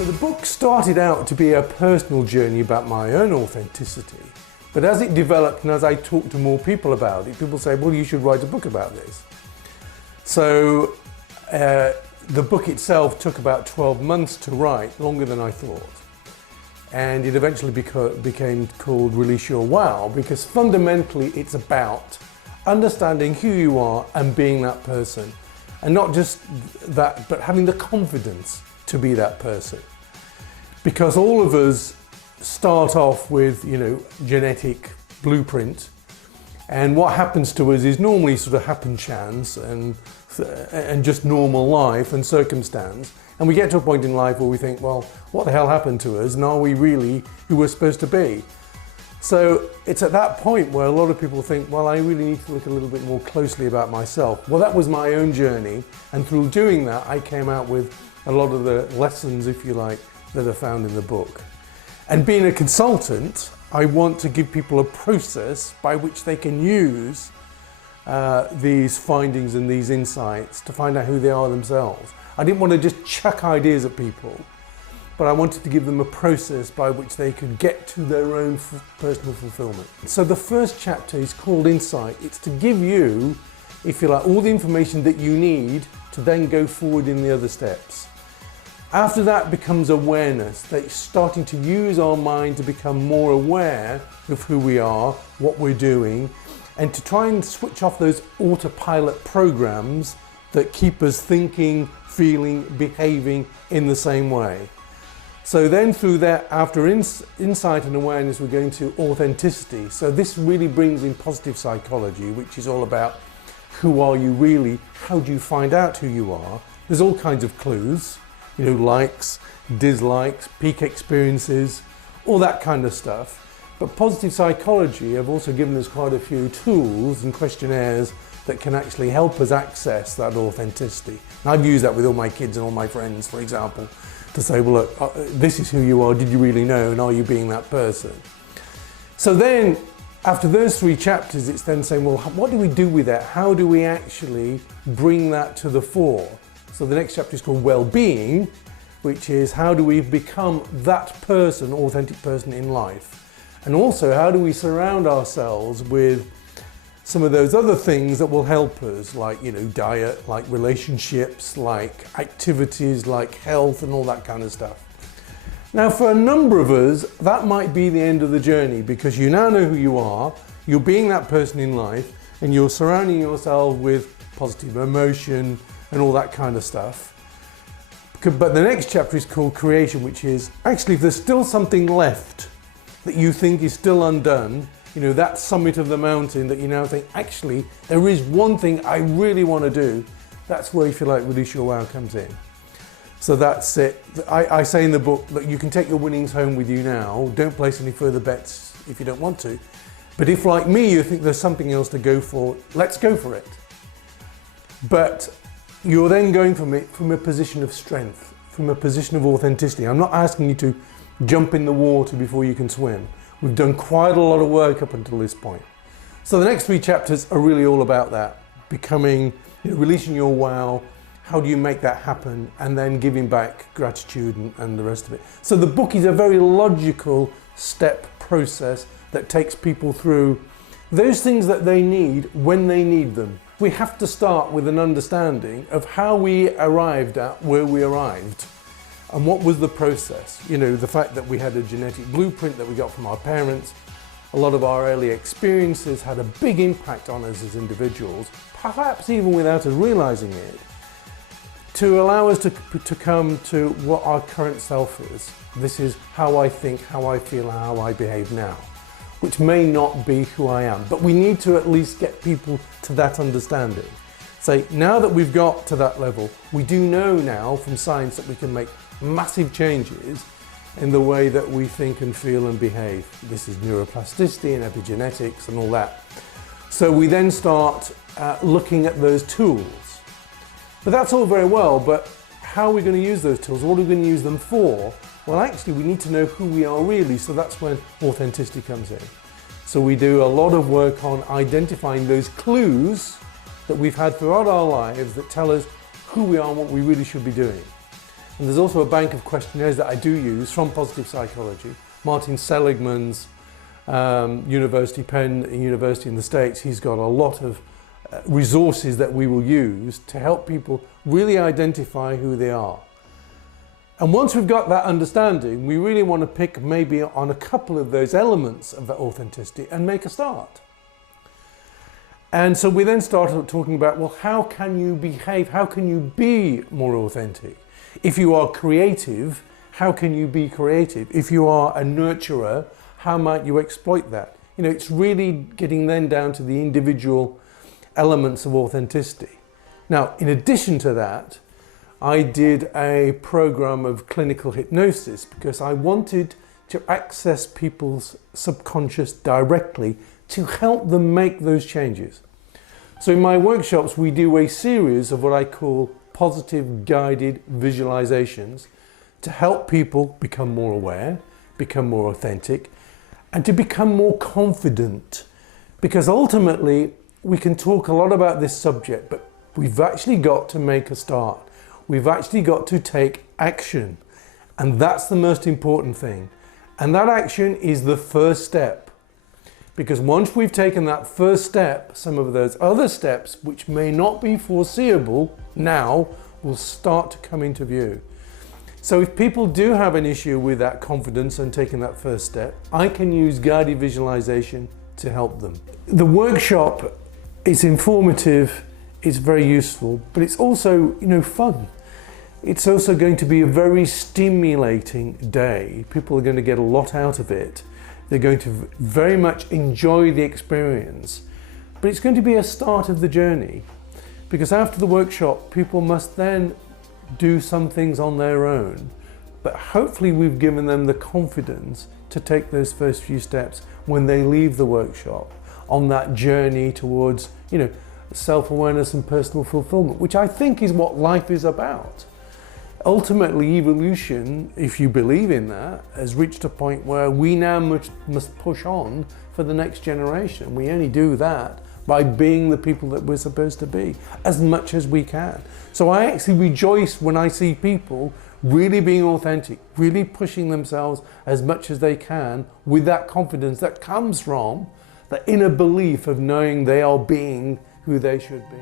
So the book started out to be a personal journey about my own authenticity, but as it developed and as I talked to more people about it, people say, well, you should write a book about this. So the book itself took about 12 months to write, longer than I thought. And it eventually became called Release Your Wow, because fundamentally it's about understanding who you are and being that person. And not just that, but having the confidence to be that person. Because all of us start off with, genetic blueprint. And what happens to us is normally sort of happen chance and just normal life and circumstance. And we get to a point in life where we think, well, what the hell happened to us? And are we really who we're supposed to be? So it's at that point where a lot of people think, well, I really need to look a little bit more closely about myself. Well, that was my own journey. And through doing that, I came out with a lot of the lessons, if you like, that are found in the book. And being a consultant, I want to give people a process by which they can use these findings and these insights to find out who they are themselves. I didn't want to just chuck ideas at people, but I wanted to give them a process by which they could get to their own personal fulfillment. So the first chapter is called Insight. It's to give you, if you like, all the information that you need to then go forward in the other steps. After that becomes awareness, that's starting to use our mind to become more aware of who we are, what we're doing, and to try and switch off those autopilot programs that keep us thinking, feeling, behaving in the same way. So then through that, after insight and awareness, we're going to authenticity. So this really brings in positive psychology, which is all about who are you really, how do you find out who you are. There's all kinds of clues, likes, dislikes, peak experiences, all that kind of stuff. But positive psychology have also given us quite a few tools and questionnaires that can actually help us access that authenticity. And I've used that with all my kids and all my friends, for example, to say, well, look, this is who you are, did you really know, and are you being that person? So then, after those 3 chapters, it's then saying, well, what do we do with that? How do we actually bring that to the fore? So the next chapter is called Wellbeing, which is how do we become that person, authentic person in life? And also, how do we surround ourselves with some of those other things that will help us, like, diet, like relationships, like activities, like health and all that kind of stuff. Now, for a number of us, that might be the end of the journey because you now know who you are, you're being that person in life, and you're surrounding yourself with positive emotion and all that kind of stuff. But the next chapter is called Creation, which is actually if there's still something left that you think is still undone, that summit of the mountain that you now think, actually, there is one thing I really want to do. That's where, if you like, Release Your Wow comes in. So that's it. I say in the book, look, you can take your winnings home with you now. Don't place any further bets if you don't want to. But if, like me, you think there's something else to go for, let's go for it. But you're then going from it from a position of strength, from a position of authenticity. I'm not asking you to jump in the water before you can swim. We've done quite a lot of work up until this point. So the next 3 chapters are really all about that, becoming, releasing your wow, how do you make that happen, and then giving back gratitude and the rest of it. So the book is a very logical step process that takes people through those things that they need when they need them. We have to start with an understanding of how we arrived at where we arrived. And what was the process? The fact that we had a genetic blueprint that we got from our parents, a lot of our early experiences had a big impact on us as individuals, perhaps even without us realizing it, to allow us to come to what our current self is. This is how I think, how I feel, how I behave now, which may not be who I am. But we need to at least get people to that understanding. Say, now that we've got to that level, we do know now from science that we can make massive changes in the way that we think and feel and behave. This is neuroplasticity and epigenetics and all that. So we then start looking at those tools. But that's all very well, but how are we going to use those tools? What are we going to use them for? Well, actually, we need to know who we are really, so that's when authenticity comes in. So we do a lot of work on identifying those clues that we've had throughout our lives that tell us who we are and what we really should be doing. And there's also a bank of questionnaires that I do use from Positive Psychology. Martin Seligman's Penn University in the States, he's got a lot of resources that we will use to help people really identify who they are. And once we've got that understanding, we really want to pick maybe on a couple of those elements of that authenticity and make a start. And so we then started talking about, well, how can you behave? How can you be more authentic? If you are creative, how can you be creative? If you are a nurturer, how might you exploit that? You know, it's really getting then down to the individual elements of authenticity. Now, in addition to that, I did a program of clinical hypnosis because I wanted to access people's subconscious directly to help them make those changes. So in my workshops, we do a series of what I call positive guided visualizations to help people become more aware, become more authentic, and to become more confident. Because ultimately, we can talk a lot about this subject, but we've actually got to make a start. We've actually got to take action. And that's the most important thing. And that action is the first step. Because once we've taken that first step, some of those other steps, which may not be foreseeable now, will start to come into view. So if people do have an issue with that confidence and taking that first step, I can use guided visualization to help them. The workshop is informative, it's very useful, but it's also, fun. It's also going to be a very stimulating day. People are going to get a lot out of it. They're going to very much enjoy the experience, but it's going to be a start of the journey, because after the workshop, people must then do some things on their own, but hopefully we've given them the confidence to take those first few steps when they leave the workshop on that journey towards, self-awareness and personal fulfillment, which I think is what life is about. Ultimately, evolution, if you believe in that, has reached a point where we now must push on for the next generation. We only do that by being the people that we're supposed to be, as much as we can. So I actually rejoice when I see people really being authentic, really pushing themselves as much as they can with that confidence that comes from the inner belief of knowing they are being who they should be.